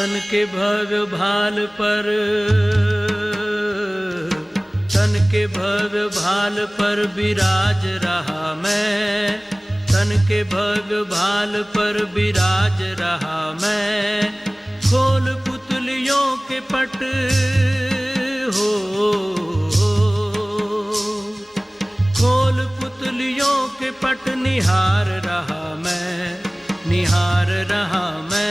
तन के भव्य भाल पर, तन के भव्य भाल पर विराज रहा मैं, तन के भव्य भाल पर विराज रहा मैं। खोल पुतलियों के पट हो, खोल पुतलियों के पट निहार रहा मैं, निहार रहा मैं।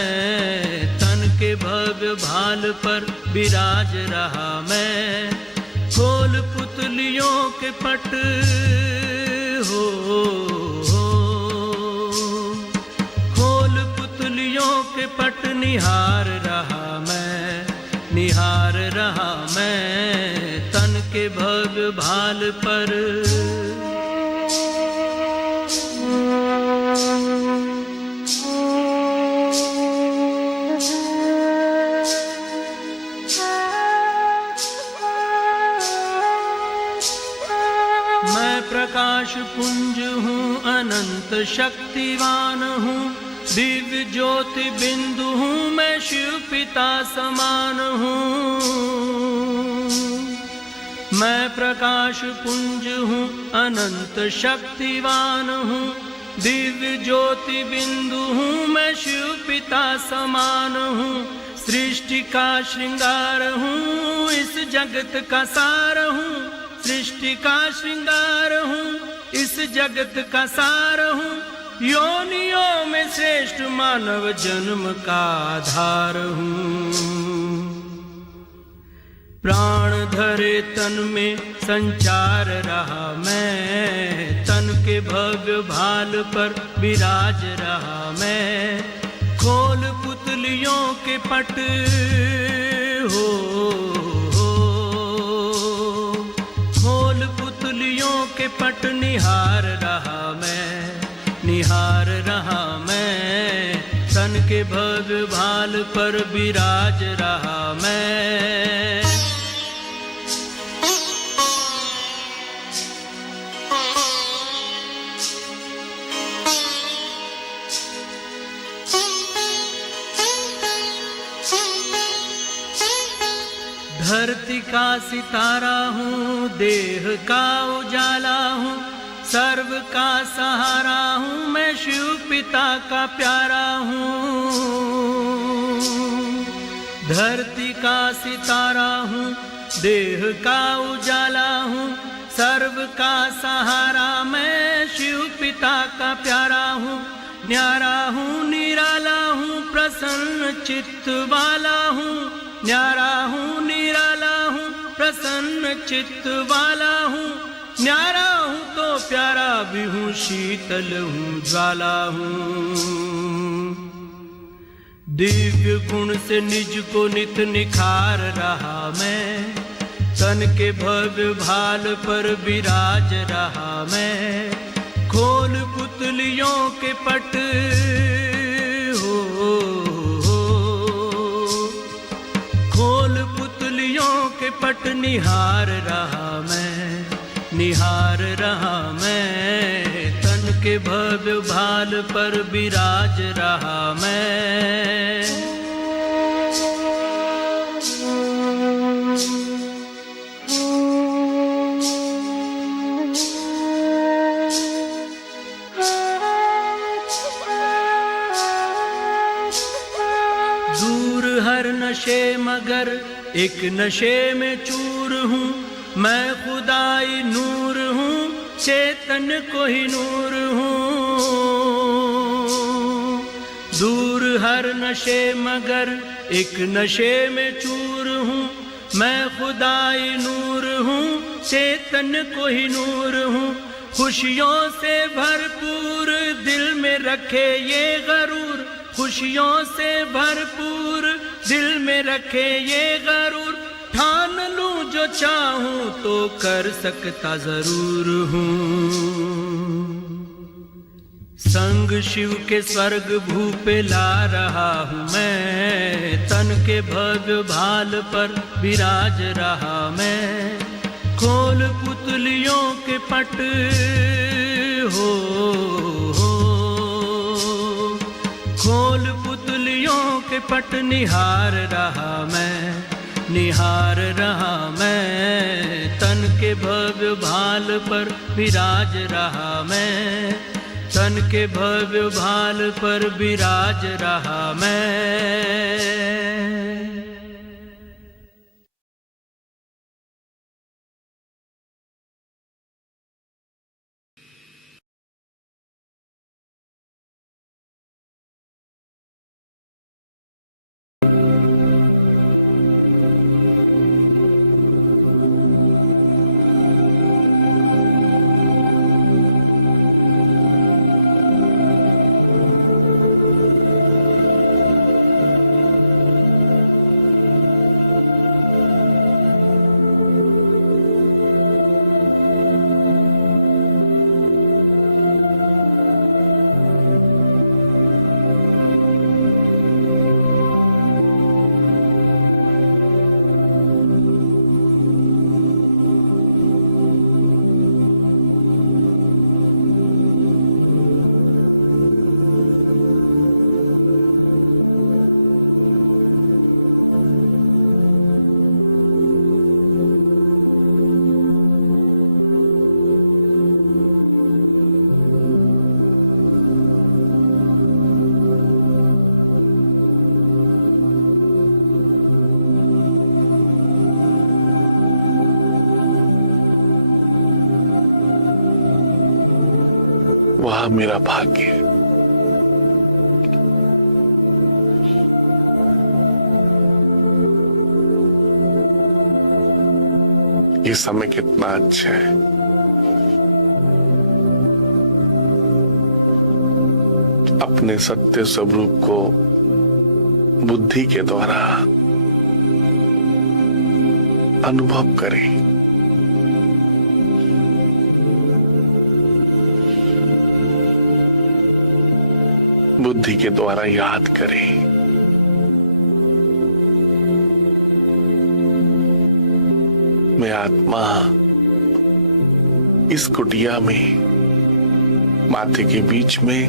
तन के भव्य भाल पर विराज रहा मैं। खोल पुतलियों के पट हो, खोल पुतलियों के पट निहार रहा मैं, निहार रहा मैं। तन के भव्य भाल पर मैं प्रकाश पुंज हूँ, अनंत शक्तिवान हूँ, दिव्य ज्योति बिंदु हूँ, मैं शिव पिता समान हूँ। मैं प्रकाश पुंज हूँ, अनंत शक्तिवान हूँ, दिव्य ज्योति बिंदु हूँ, मैं शिव पिता समान हूँ। सृष्टि का श्रृंगार हूँ, इस जगत का सार हूँ, सृष्टि का श्रृंगार हूँ, इस जगत का सार हूँ। योनियों में श्रेष्ठ मानव जन्म का आधार हूँ। प्राण धरे तन में संचार रहा मैं, तन के भव्य भाल पर विराज रहा मैं। खोल पुतलियों के पट हो, खोल पुतलियों के पट निहार रहा मैं, निहार रहा मैं। तन के भव्य भाल पर विराज रहा मैं। धरती का सितारा हूँ, देह का उजाला हूँ, सर्व का सहारा हूँ, मैं शिव पिता का प्यारा हूँ। धरती का सितारा हूँ, देह का उजाला हूँ, सर्व का सहारा, मैं शिव पिता का प्यारा हूँ। न्यारा हूँ, निराला हूँ, प्रसन्न चित्त वाला हूँ, न्यारा हूँ, निराला हूँ, प्रसन्न चित्त वाला हूँ। न्यारा हूँ तो प्यारा भी हूँ, शीतल हूँ, ज्वाला हूँ। दिव्य गुण से निज को नित निखार रहा मैं, तन के भव्य भाल पर विराज रहा मैं। खोल पुतलियों के पट हो, खोल पुतलियों के पट निहार रहा मैं, निहार रहा मैं। तन के भव्य भाल पर विराज रहा मैं। दूर हर नशे मगर एक नशे में चूर हूँ, मैं खुदाई नूर हूँ, चेतन को ही नूर हूँ। दूर हर नशे मगर एक नशे में चूर हूँ, मैं खुदाई नूर हूँ, चेतन को ही नूर हूँ। खुशियों से भरपूर दिल में रखे ये गरूर, खुशियों से भरपूर दिल में रखे ये गरूर। ठान लूं जो चाहूं तो कर सकता जरूर हूँ। संग शिव के स्वर्ग भू पे ला रहा हूँ मैं, तन के भव्य भाल पर विराज रहा मैं। खोल पुतलियों के पट हो, खोल पुतलियों नदियों के पट निहार रहा मैं, तन के भव्य भाल पर विराज रहा मैं, तन के भव्य भाल पर विराज रहा मैं। वह मेरा भाग्य है। ये समय कितना अच्छा है। अपने सत्य स्वरूप को बुद्धि के द्वारा अनुभव करें। बुद्धि के द्वारा याद करें। मैं आत्मा इस कुटिया में माथे के बीच में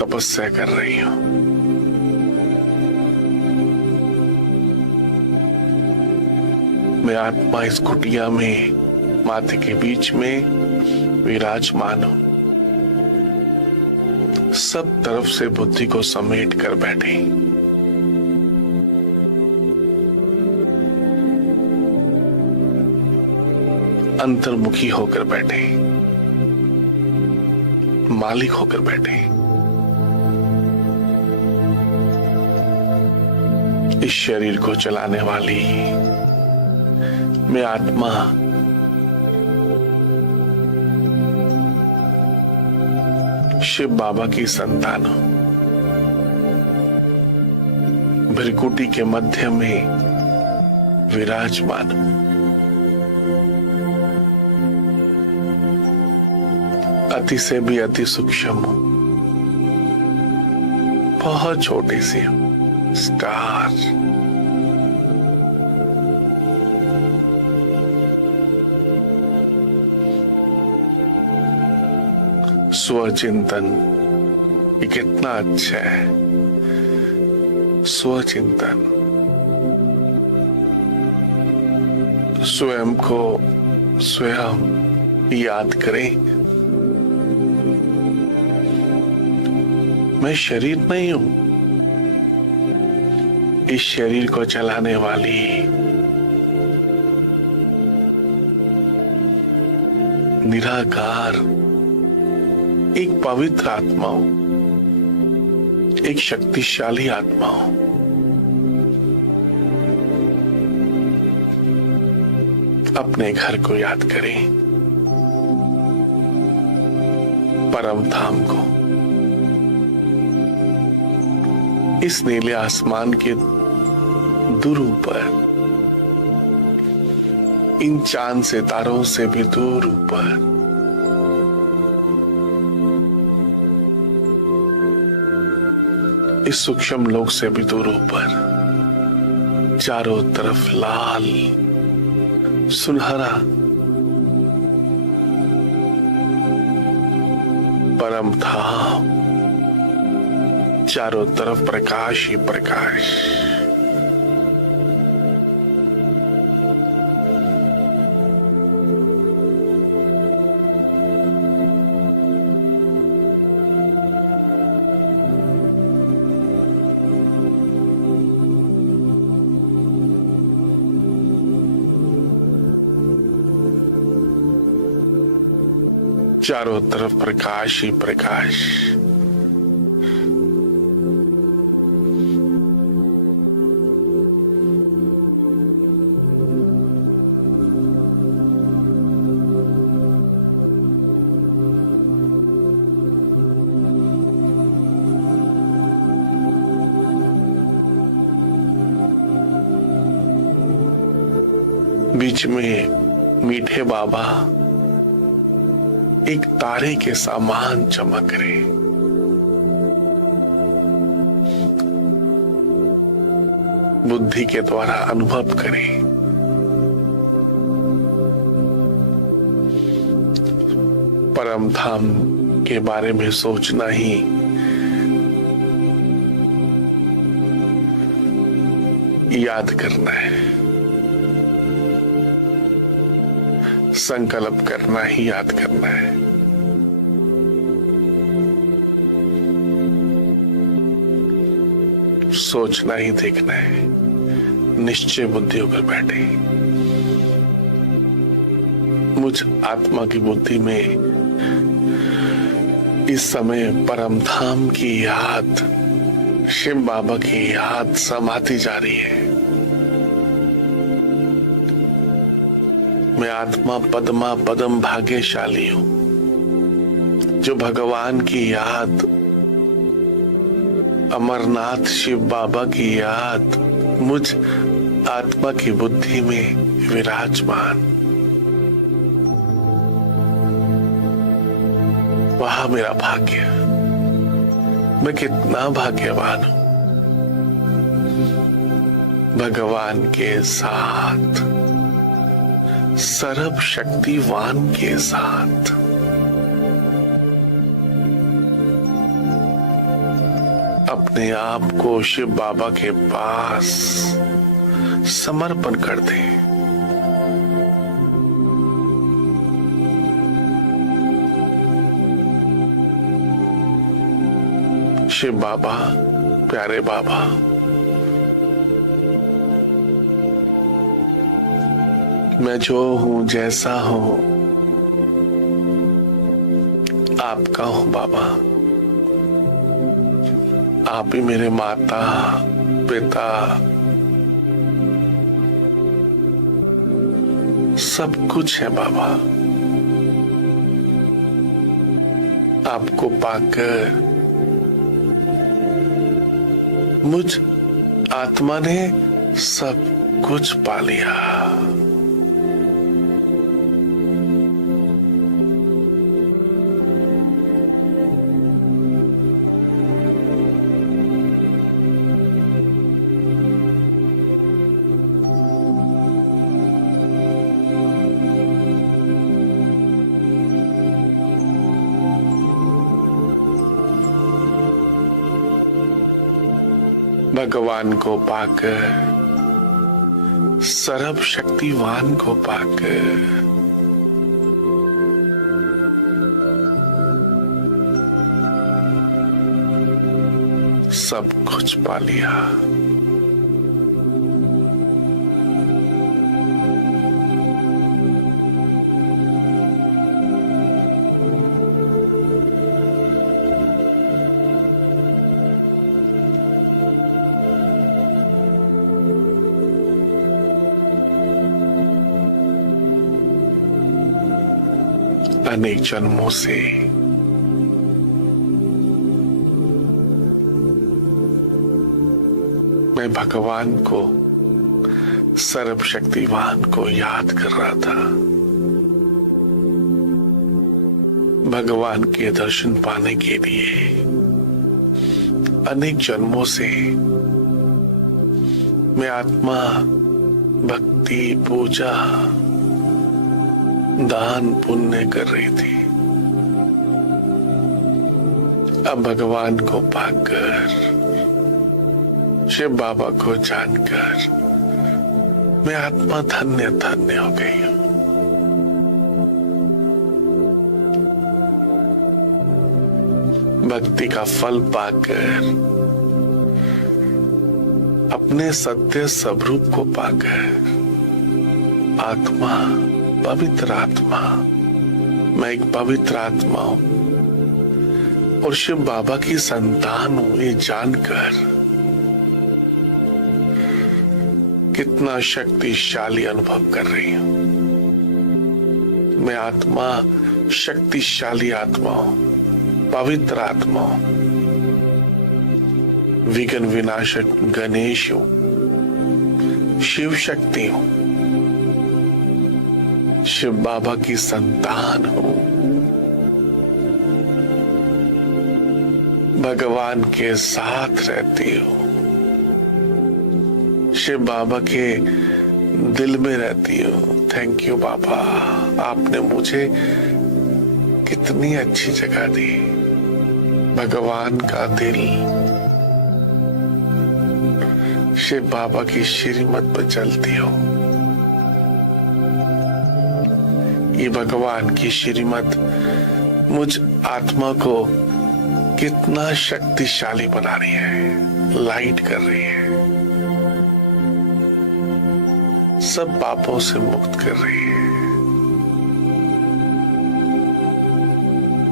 तपस्या कर रही हूं। मैं आत्मा इस कुटिया में माथे के बीच में विराजमान हूं। सब तरफ से बुद्धि को समेट कर बैठे। अंतर्मुखी होकर बैठे, मालिक होकर बैठे। इस शरीर को चलाने वाली मैं आत्मा शिव बाबा की संतान हूं। भृकुटी के मध्य में विराजमान हूं। अति से भी अति सूक्ष्म हूं। बहुत छोटी सी हूं। स्टार। स्वचिंतन ये कितना अच्छा है। स्वचिंतन, स्वयं को स्वयं याद करें। मैं शरीर नहीं हूं। इस शरीर को चलाने वाली निराकार एक पवित्र आत्मा हूं, एक शक्तिशाली आत्मा हूं। अपने घर को याद करें, परम धाम को। इस नीले आसमान के दूर ऊपर, इन चांद सितारों से भी दूर ऊपर इस सूक्ष्म लोक से भी दूर ऊपर चारों तरफ लाल सुनहरा परम धाम चारों तरफ प्रकाश ही प्रकाश। चारों तरफ प्रकाश ही प्रकाश। बीच में मीठे बाबा एक तारे के समान चमक रहे। बुद्धि के द्वारा अनुभव करें। परम धाम के बारे में सोचना ही याद करना है, संकल्प करना ही याद करना है। सोचना ही देखना है। निश्चय बुद्धि होकर बैठे। मुझ आत्मा की बुद्धि में इस समय परम धाम की याद, शिव बाबा की याद समाती जा रही है। मैं आत्मा पद्मा पदम भाग्यशाली हूं जो भगवान की याद, अमरनाथ शिव बाबा की याद मुझ आत्मा की बुद्धि में विराजमान। वह मेरा भाग्य। मैं कितना भाग्यवान हूं भगवान के साथ, सर्वशक्तिवान के साथ। अपने आप को शिव बाबा के पास समर्पण कर दे। शिव बाबा, प्यारे बाबा, मैं जो हूं, जैसा हूं, आपका हूं बाबा। आप ही मेरे माता पिता सब कुछ है बाबा। आपको पाकर मुझ आत्मा ने सब कुछ पा लिया। भगवान को पाकर, सर्वशक्तिवान को पाकर सब कुछ पा लिया। अनेक जन्मों से मैं भगवान को, सर्वशक्तिवान को याद कर रहा था। भगवान के दर्शन पाने के लिए अनेक जन्मों से मैं आत्मा भक्ति, पूजा, दान पुण्य कर रही थी। अब भगवान को पाकर, शिव बाबा को जानकर मैं आत्मा धन्य धन्य हो गई हूं। भक्ति का फल पाकर, अपने सत्य स्वरूप को पाकर, आत्मा, पवित्र आत्मा, मैं एक पवित्र आत्मा हूं और शिव बाबा की संतान हूं, ये जानकर कितना शक्तिशाली अनुभव कर रही हूं। मैं आत्मा शक्तिशाली आत्मा हूं, पवित्र आत्मा हूं, विघ्न विनाशक गणेश हूं, शिव शक्ति हूं, शिव बाबा की संतान हूं, भगवान के साथ रहती हूं, शिव बाबा के दिल में रहती हूं। थैंक यू बाबा, आपने मुझे कितनी अच्छी जगह दी। भगवान का दिल शिव बाबा की श्रीमत पर चलती हो। ये भगवान की श्रीमत मुझ आत्मा को कितना शक्तिशाली बना रही है, लाइट कर रही है, सब पापों से मुक्त कर रही है।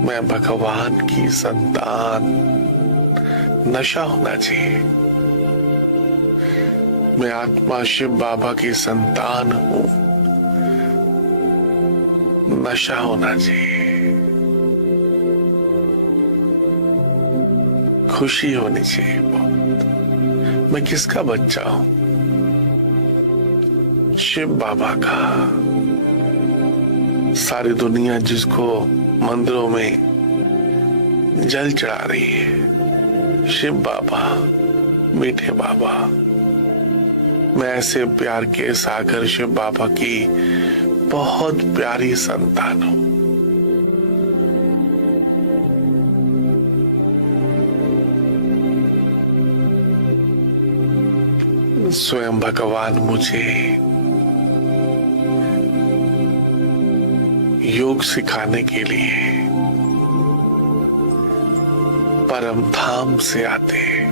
मैं भगवान की संतान, नशा होना चाहिए। मैं आत्मा शिव बाबा की संतान हूं, नशा होना चाहिए, खुशी होनी चाहिए बहुत। मैं किसका बच्चा हूं? शिव बाबा का। सारी दुनिया जिसको मंदिरों में जल चढ़ा रही है, शिव बाबा, मीठे बाबा, मैं ऐसे प्यार के सागर शिव बाबा की बहुत प्यारी संतान हूं। स्वयं भगवान मुझे योग सिखाने के लिए परम धाम से आते हैं।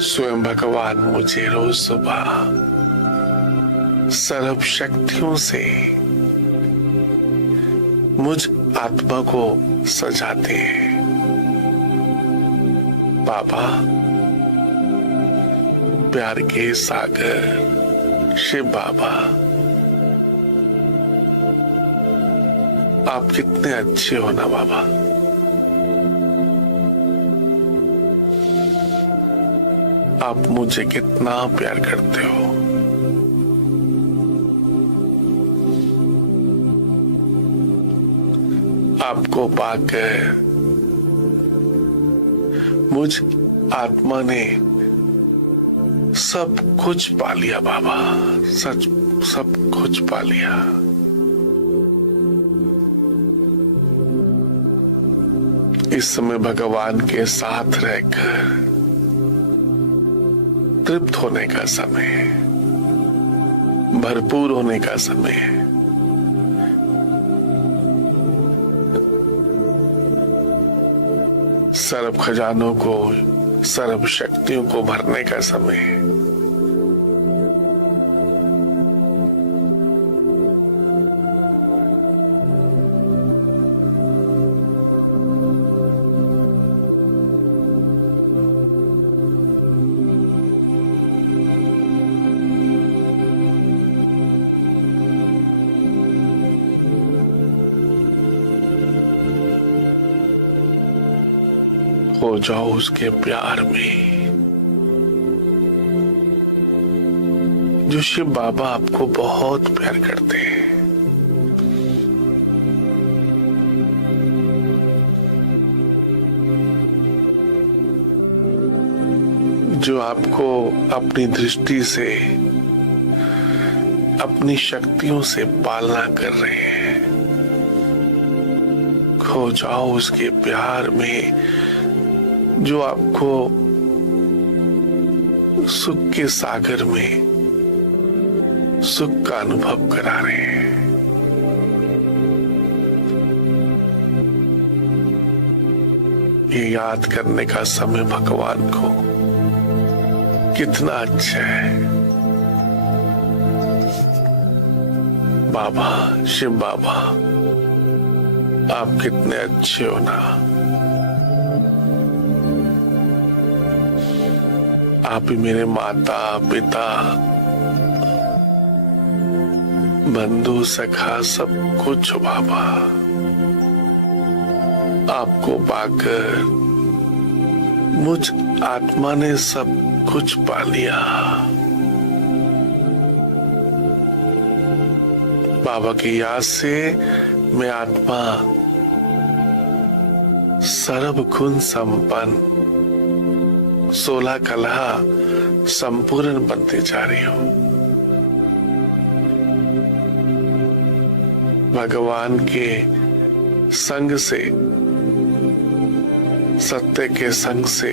स्वयं भगवान मुझे रोज सुबह सर्व शक्तियों से मुझ आत्मा को सजाते हैं। बाबा, प्यार के सागर शिव बाबा, आप कितने अच्छे हो ना बाबा। आप मुझे कितना प्यार करते हो। आपको पाकर मुझ आत्मा ने सब कुछ पा लिया बाबा, सच सब कुछ पा लिया। इस समय भगवान के साथ रहकर तृप्त होने का समय है, भरपूर होने का समय है। सर्व खजानों को, सर्व शक्तियों को भरने का समय है। हो जाओ उसके प्यार में, जो शिव बाबा आपको बहुत प्यार करते हैं। जो आपको अपनी दृष्टि से अपनी शक्तियों से पालना कर रहे हैं। खो जाओ उसके प्यार में जो आपको सुख के सागर में सुख का अनुभव करा रहे हैं। ये याद करने का समय भगवान को कितना अच्छा है। बाबा, शिव बाबा, आप कितने अच्छे हो ना। आप ही मेरे माता पिता बंधु सखा सब कुछ हो बाबा। आपको पाकर मुझ आत्मा ने सब कुछ पा लिया। बाबा की याद से मैं आत्मा सर्व गुण संपन्न 16 कला संपूर्ण बनती जा रही हूं। भगवान के संग से, सत्य के संग से,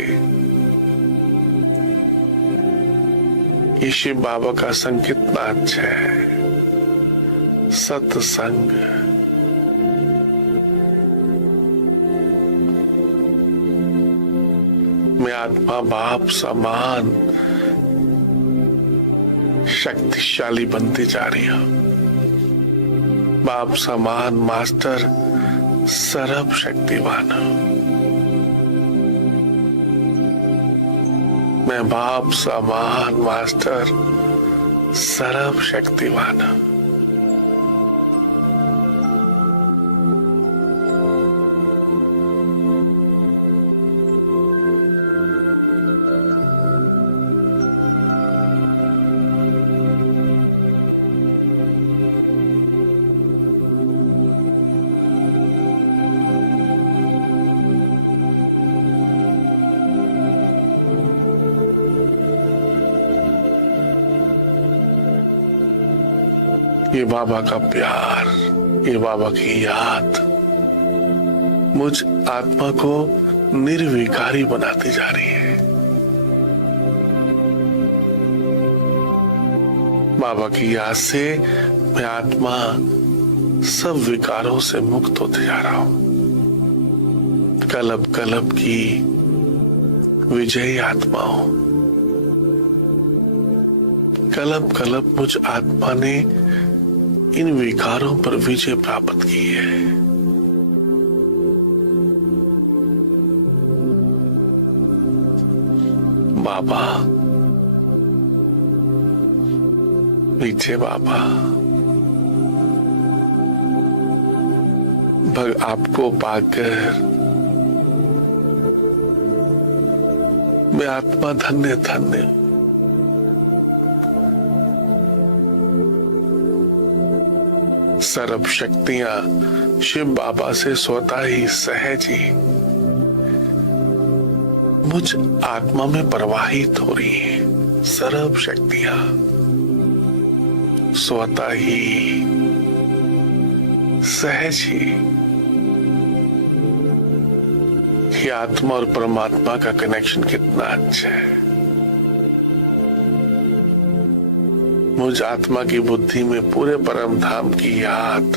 ये शिव बाबा का संग कितना अच्छा है। सत्संग, मैं आत्मा बाप समान शक्तिशाली बनती जा रही हूं। बाप समान मास्टर सर्व शक्तिवान हूं। मैं बाप समान मास्टर सर्व शक्तिवान हूं। ये बाबा का प्यार, ये बाबा की याद मुझ आत्मा को निर्विकारी बनाती जा रही है। बाबा की याद से मैं आत्मा सब विकारों से मुक्त होते जा रहा हूं। कलब कलब की विजयी आत्मा हूं। कलब कलब मुझ आत्मा ने इन विकारों पर विजय प्राप्त की है। बाबा, मीठे बाबा, आपको पाकर मैं आत्मा धन्य धन्य। सर्व शक्तियां शिव बाबा से स्वतः ही सहज ही मुझ आत्मा में प्रवाहित हो रही है। सर्व शक्तियां स्वतः ही सहज ही। ये आत्मा और परमात्मा का कनेक्शन कितना अच्छा है। मुझ आत्मा की बुद्धि में पूरे परम धाम की याद,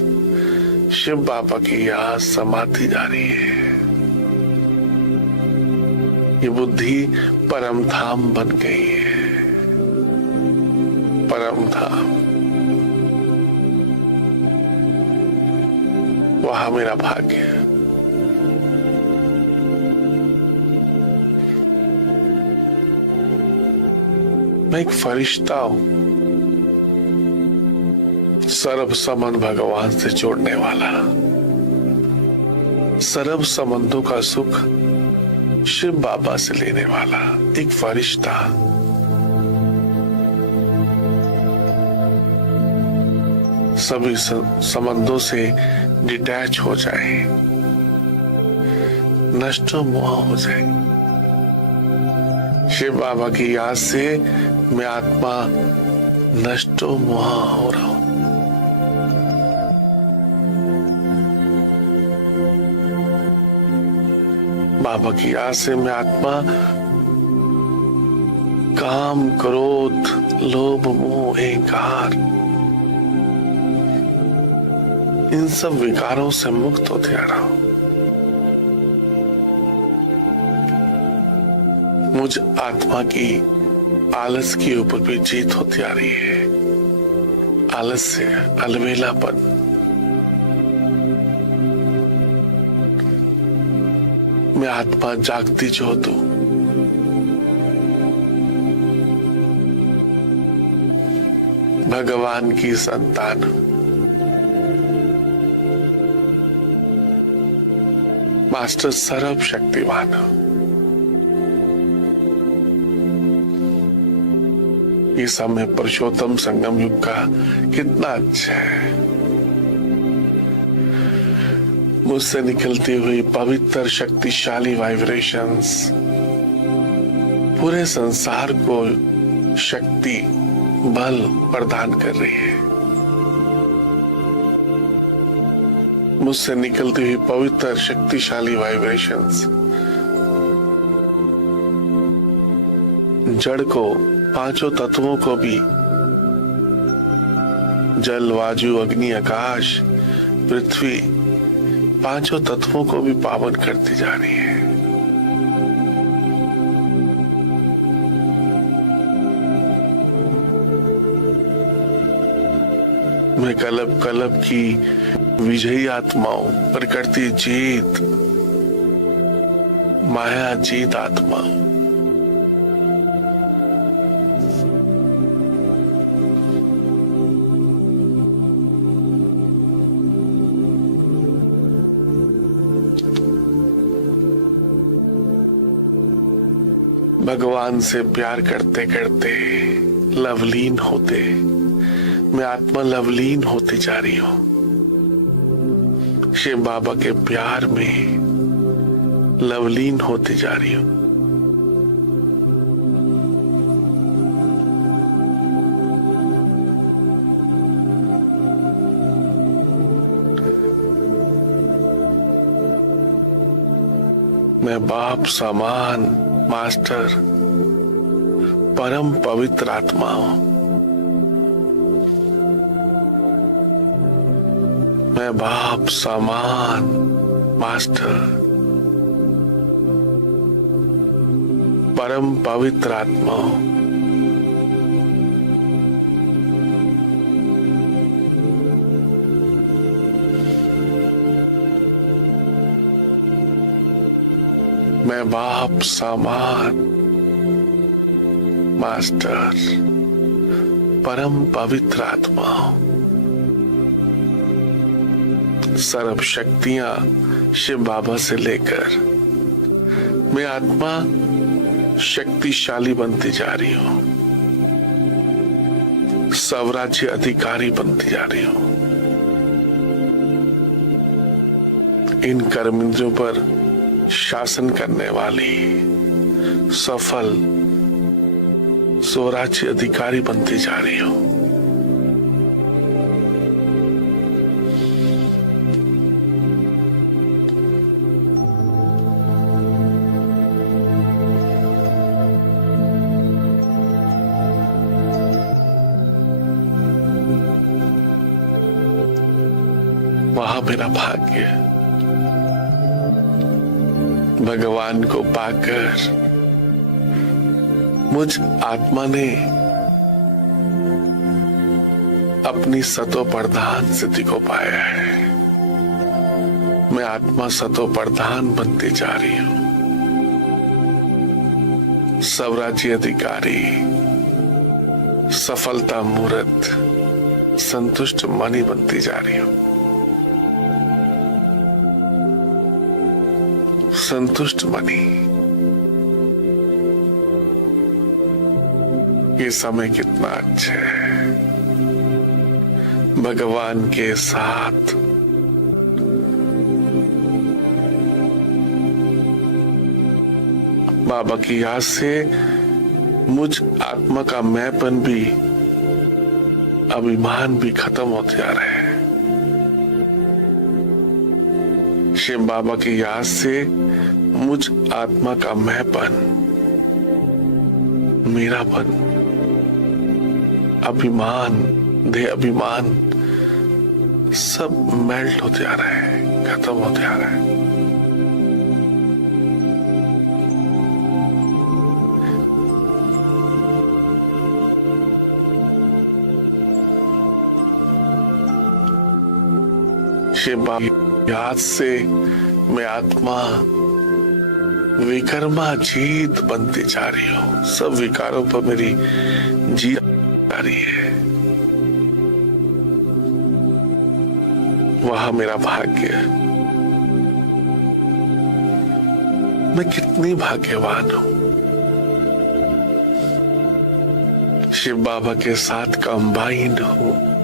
शिव बाबा की याद समाती जा रही है। ये बुद्धि परम धाम बन गई है। परम धाम, वहां मेरा भाग्य है। मैं एक फरिश्ता हूं, सर्व संबंध भगवान से जोड़ने वाला। सर्व संबंधों का सुख शिव बाबा से लेने वाला एक फरिश्ता। सभी संबंधों से डिटैच हो जाए, नष्ट मोह हो जाए। शिव बाबा की याद से मैं आत्मा नष्टो मोह हो रहा हूं। बाबा की याद से मैं आत्मा काम, क्रोध, लोभ, मोह, अहंकार, इन सब विकारों से मुक्त होते आ रहा हूं। मुझ आत्मा की आलस के ऊपर भी जीत होती आ रही है। आलस्य, अलबेलापन, मैं आत्मा जागती ज्योत हूं। भगवान की संतान हूं। मास्टर सर्वशक्तिमान हूं। ये समय पुरुषोत्तम संगम युग का कितना अच्छा है। मुझसे निकलती हुई पवित्र शक्तिशाली वाइब्रेशंस पूरे संसार को शक्ति, बल प्रदान कर रही है। मुझसे निकलती हुई पवित्र शक्तिशाली वाइब्रेशंस जड़ को, पांचों तत्वों को भी, जल, वायु, अग्नि, आकाश, पृथ्वी, पांचों तत्वों को भी पावन करती जा रही है। मैं कलब कलब की विजयी आत्माओं, प्रकृति जीत, माया जीत आत्मा, भगवान से प्यार करते करते लवलीन होते, मैं आत्मा लवलीन होती जा रही हूं। शिव बाबा के प्यार में लवलीन होती जा रही हूं। मैं बाप समान मास्टर परम पवित्र आत्मा हूं। मैं बाप समान मास्टर परम पवित्र आत्मा हूं। मैं बाप समान मास्टर परम पवित्र आत्मा हूं। सर्व शक्तियां शिव बाबा से लेकर मैं आत्मा शक्तिशाली बनती जा रही हूं, स्वराज्य अधिकारी बनती जा रही हूं। इन कर्मेंद्रियों पर शासन करने वाली सफल स्वराज्य अधिकारी बनती जा रही हूं। वहां मेरा भाग्य भगवान को पाकर मुझ आत्मा ने अपनी सतो प्रधान स्थिति को पाया है। मैं आत्मा सतो प्रधान बनती जा रही हूं, स्वराज्य अधिकारी, सफलता मूर्त, संतुष्ट मणि बनती जा रही हूं। संतुष्ट मणि। ये समय कितना अच्छा है भगवान के साथ बाबा की याद से मुझ आत्मा का मैंपन भी अभिमान भी खत्म होते जा रहे हैं। शिव बाबा की याद से मुझ आत्मा का मैंपन, मेरापन, अभिमान, देह अभिमान सब मेल्ट होते जा रहे हैं, खत्म होते जा रहे हैं। शिव बाबा की याद से मैं आत्मा विकर्मा जीत बनती जा रही हूं। सब विकारों पर मेरी जीत आ रही है। वह मेरा भाग्य है। मैं कितनी भाग्यवान हूं। शिव बाबा के साथ कंबाइंड हूं।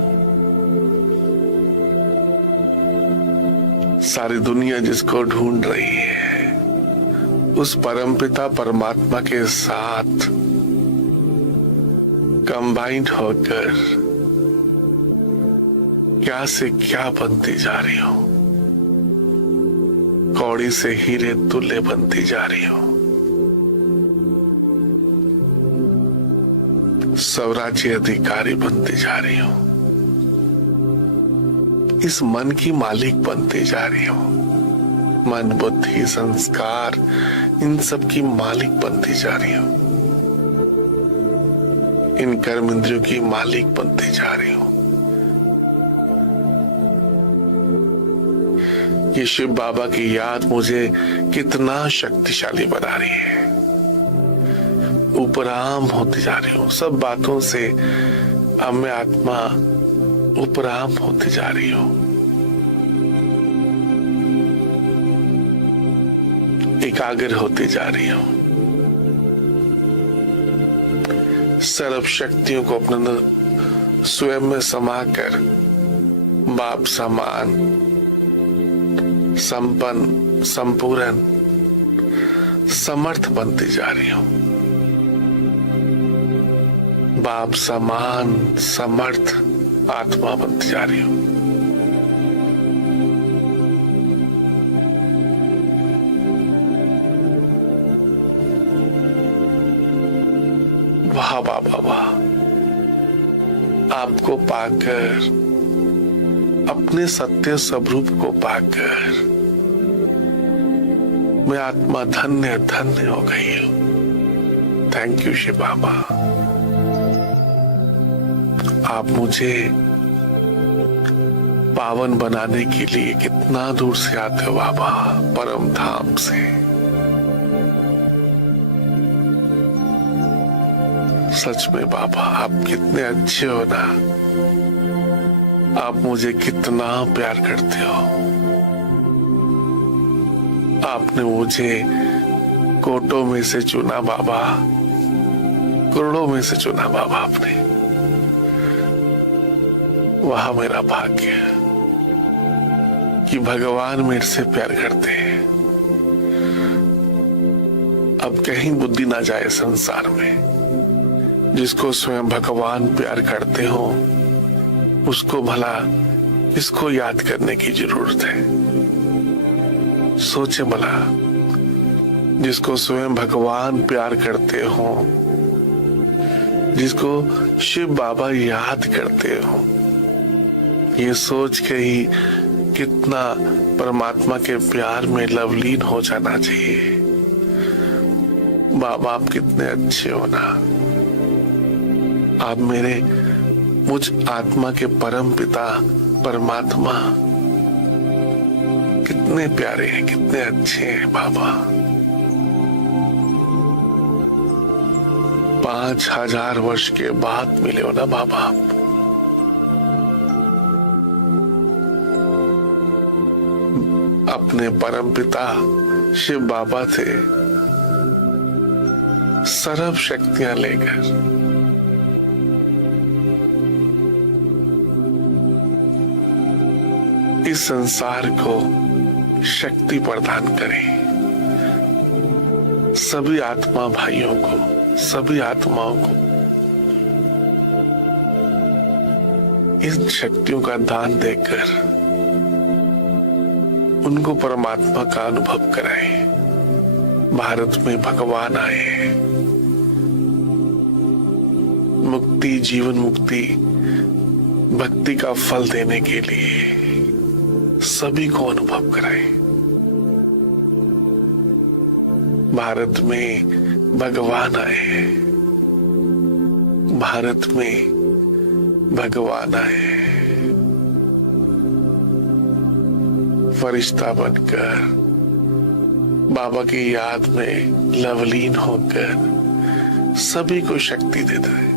सारी दुनिया जिसको ढूंढ रही है, उस परमपिता परमात्मा के साथ कंबाइंड होकर क्या से क्या बनती जा रही हूं। कौड़ी से हीरे तुल्य बनती जा रही हूं। स्वराज्य अधिकारी बनती जा रही हूं। इस मन की मालिक बनती जा रही हूं। मन, बुद्धि, संस्कार, इन सब की मालिक बनती जा रही हूं। इन कर्म इंद्रियों की मालिक बनती जा रही हूं। ये शिव बाबा की याद मुझे कितना शक्तिशाली बना रही है। उपराम होती जा रही हूं। सब बातों से अब मैं आत्मा उपराम होती जा रही हूं। एकाग्र होती जा रही हूं। सर्व शक्तियों को अपने स्वयं में समाकर बाप समान, संपन्न, संपूर्ण, समर्थ बनती जा रही हूं। बाप समान समर्थ आत्मा बनती जा रही हूं। वाह बाबा वाह, आपको पाकर, अपने सत्य स्वरूप को पाकर मैं आत्मा धन्य धन्य हो गई हूं। थैंक यू शिव बाबा। आप मुझे पावन बनाने के लिए कितना दूर से आते हो बाबा, परम धाम से। सच में बाबा आप कितने अच्छे हो ना। आप मुझे कितना प्यार करते हो। आपने मुझे कोटों में से चुना बाबा, करोड़ों में से चुना बाबा आपने। वह मेरा भाग्य कि भगवान मेरे से प्यार करते हैं। अब कहीं बुद्धि ना जाए संसार में। जिसको स्वयं भगवान प्यार करते हो उसको भला किसको याद करने की जरूरत है। सोचे भला, जिसको स्वयं भगवान प्यार करते हो, जिसको शिव बाबा याद करते हो, ये सोच के ही कितना परमात्मा के प्यार में लवलीन हो जाना चाहिए। बाबा आप कितने अच्छे हो ना। आप मेरे मुझ आत्मा के परम पिता परमात्मा कितने प्यारे हैं, कितने अच्छे हैं बाबा। 5000 वर्ष के बाद मिले हो ना बाबा आप। अपने परम पिता शिव बाबा थे सर्व शक्तियां लेकर इस संसार को शक्ति प्रदान करें। सभी आत्मा भाइयों को, सभी आत्माओं को इन शक्तियों का दान देकर उनको परमात्मा का अनुभव कराएं। भारत में भगवान आए हैं, मुक्ति, जीवन मुक्ति, भक्ति का फल देने के लिए सभी को अनुभव कराएं। भारत में भगवान आए हैं, भारत में भगवान आए हैं। फरिश्ता बनकर बाबा की याद में लवलीन होकर सभी को शक्ति देता है।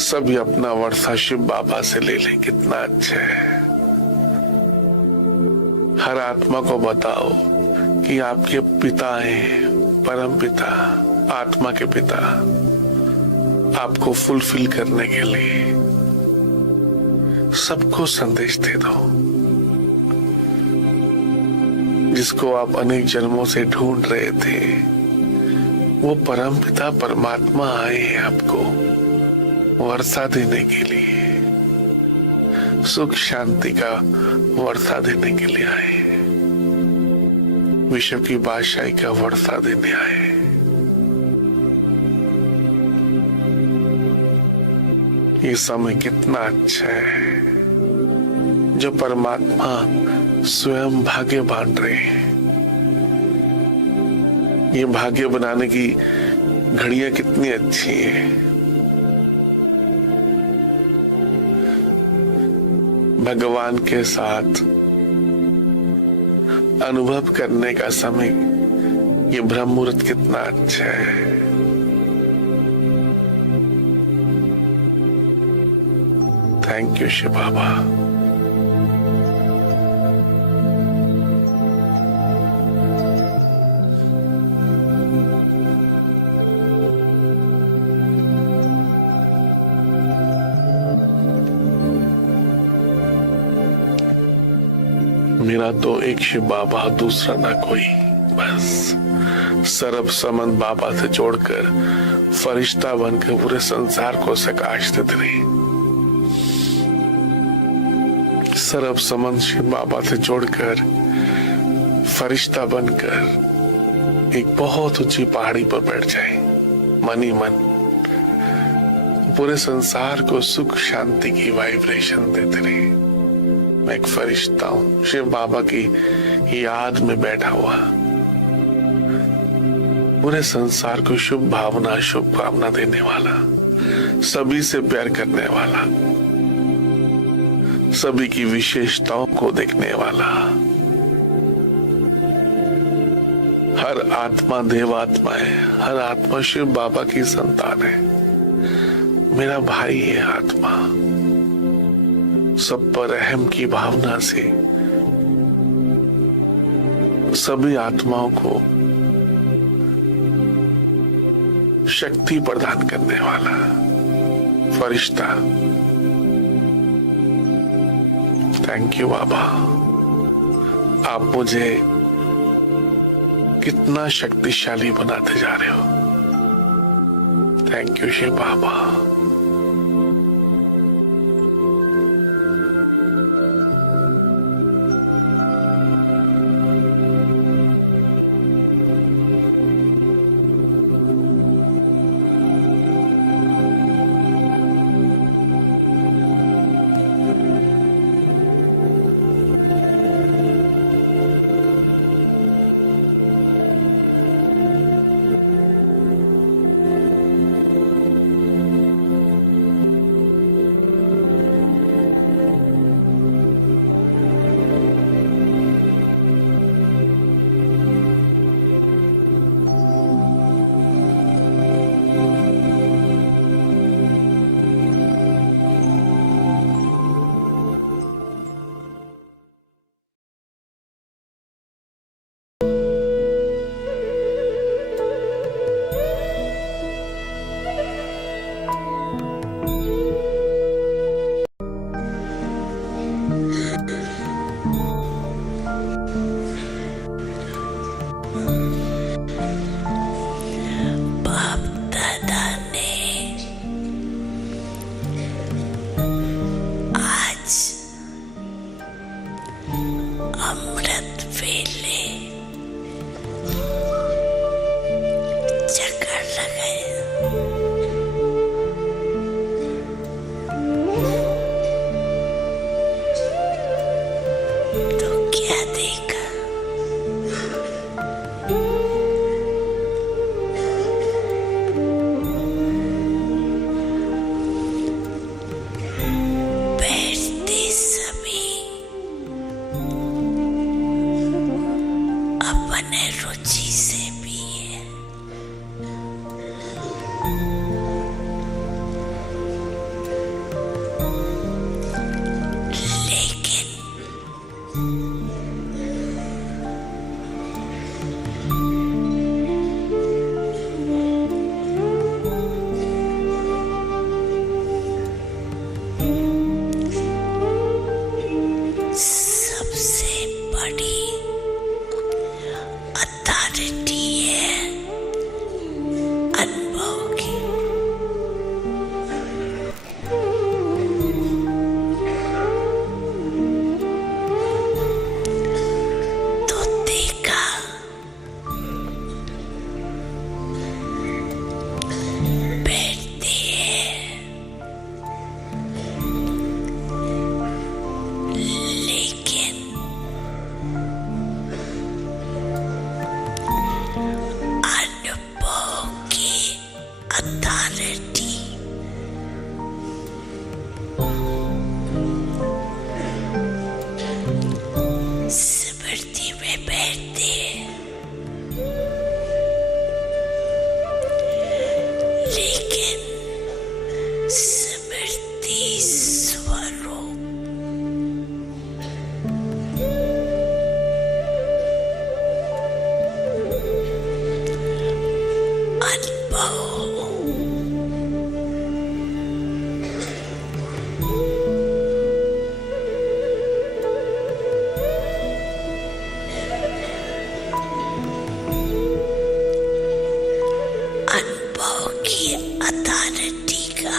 सभी अपना वर्षा शिव बाबा से ले लें, कितना अच्छा है। हर आत्मा को बताओ कि आपके पिता हैं, परम पिता, आत्मा के पिता, आपको फुलफिल करने के लिए सबको संदेश दे दो। जिसको आप अनेक जन्मों से ढूंढ रहे थे, वो परम पिता परमात्मा आए हैं आपको वर्षा देने के लिए, सुख शांति का वर्षा देने के लिए आए हैं, विश्व की बादशाही का वर्षा देने आए हैं। ये समय कितना अच्छा है जो परमात्मा स्वयं भाग्य बांट रहे हैं। ये भाग्य बनाने की घड़ियां कितनी अच्छी हैं। भगवान के साथ अनुभव करने का समय, ये ब्रह्म मुहूर्त कितना अच्छा है। थैंक यू शिव बाबा। मेरा तो एक शिव बाबा, दूसरा ना कोई। बस सर्व संबंध बाबा से जोड़कर फरिश्ता बनकर पूरे संसार को प्रकाश देते रहे। सर्व संबंध शिव बाबा से जोड़कर फरिश्ता बनकर एक बहुत ऊंची पहाड़ी पर बैठ जाए, मन ही मन पूरे संसार को सुख शांति की वाइब्रेशन देते रहे। मैं एक फरिश्ता हूं, शिव बाबा की याद में बैठा हुआ, पूरे संसार को शुभ भावना, शुभकामना देने वाला, सभी से प्यार करने वाला, सभी की विशेषताओं को देखने वाला। हर आत्मा देवात्मा है, हर आत्मा शिव बाबा की संतान है। मेरा भाई है आत्मा। सब पर रहम की भावना से सभी आत्माओं को शक्ति प्रदान करने वाला फरिश्ता। थैंक यू बाबा। आप मुझे कितना शक्तिशाली बनाते जा रहे हो। थैंक यू शिव बाबा। आज अमृत वेले चक्कर लगाया। तो क्या देखा? बैठते सभी अपने रुचि से पिए, लेकिन सबसे बड़ी अथॉरिटी है अनुभव की। तो देखा बैठते हैं, लेकिन अनुभव की अथॉरिटी स्मृति में बैठते हैं, लेकिन स्मृति स्वरूप अनुभव अनुभव की अथॉरिटी का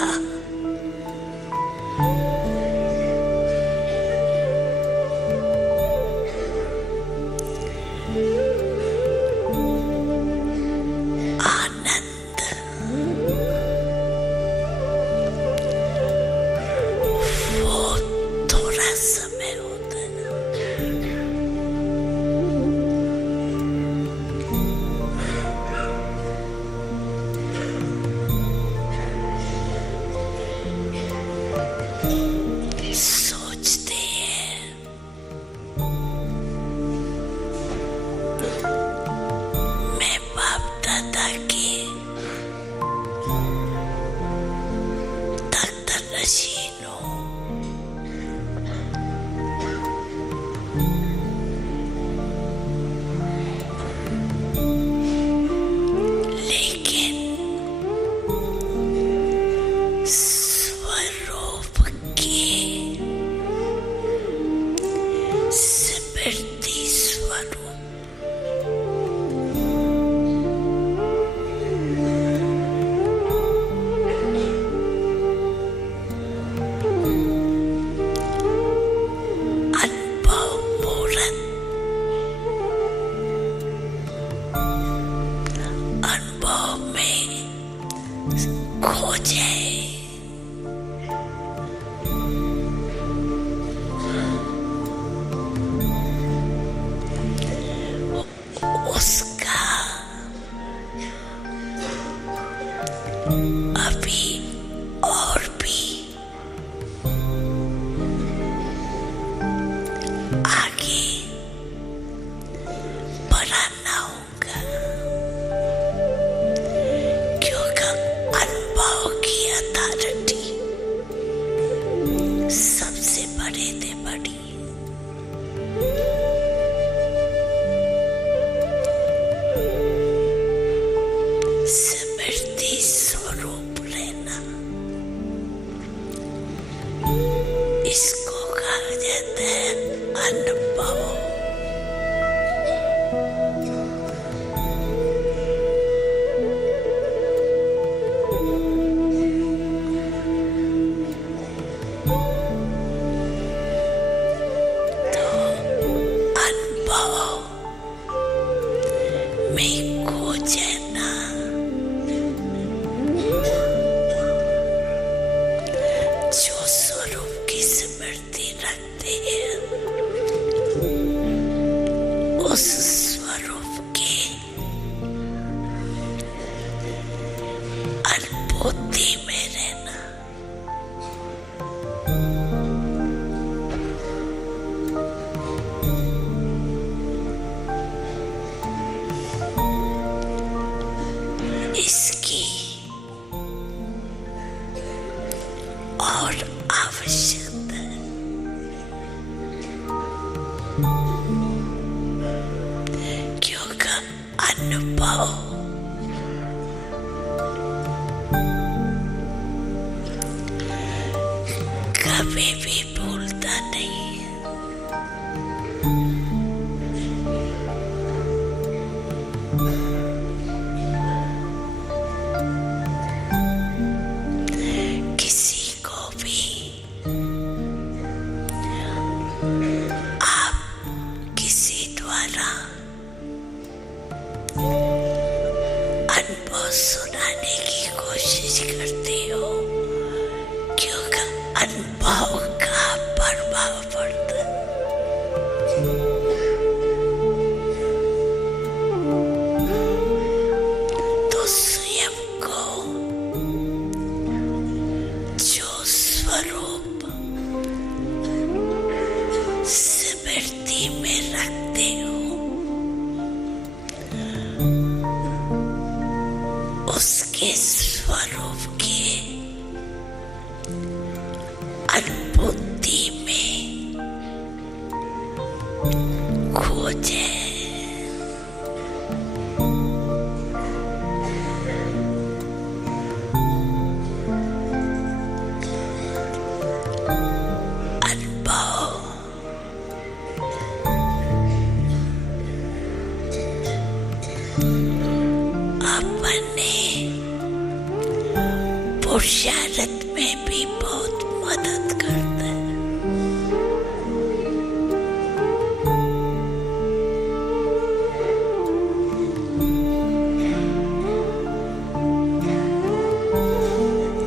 आनंद वो थोड़ा समय होता है। सोचते हैं मैं बाप दादा के तख्त नशीन हूँ, लेकिन स्वरूप के स्मृति स्वरूप अनुभव मूर्त अनुभव में खो जाए। उसका अभी और भी आगे बढ़ाना होगा, क्योंकि अनुभव की अथॉरिटी सबसे बड़े से बड़ी स्मृति स्वरूप रहना, इसको कहा जाता है अनुभव। क्योंकि अनुभव कभी भी भूलता नहीं। किसी को भी आप किसी द्वारा अनुभव सुनाने की कोशिश करते हो, क्योंकि अनुभव का प्रभाव पड़ता है। तो स्वयं को जो स्वरूप स्मृति में रखते हो, उसके स्वरूप के अनुभूति में खोजे। अनुभव अपने पुरुषार्थ में भी बहुत मदद करता है।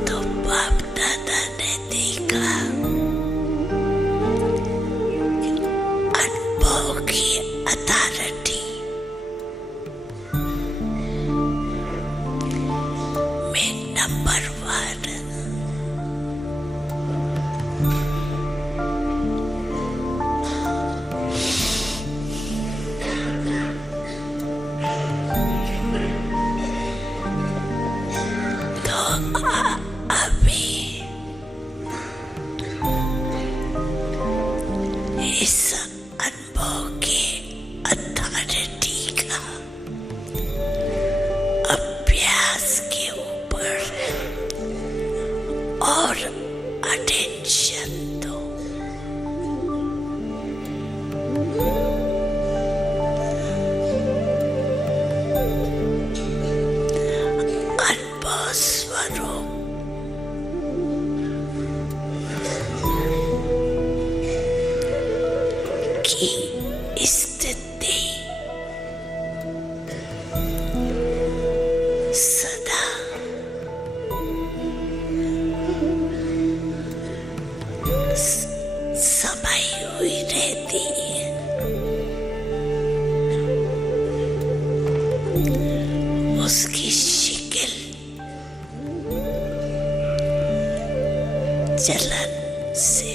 तो बाप दादा ने देखा अनुभव की अथॉरिटी में नंबर 1 तो अभी इस अनुभव के अथॉरिटी का अभ्यास के ऊपर और अटेंशन दो। अनुभव स्वरूप की स्थिति सदा समाई हुई रहती है। उसकी शिकल जलन से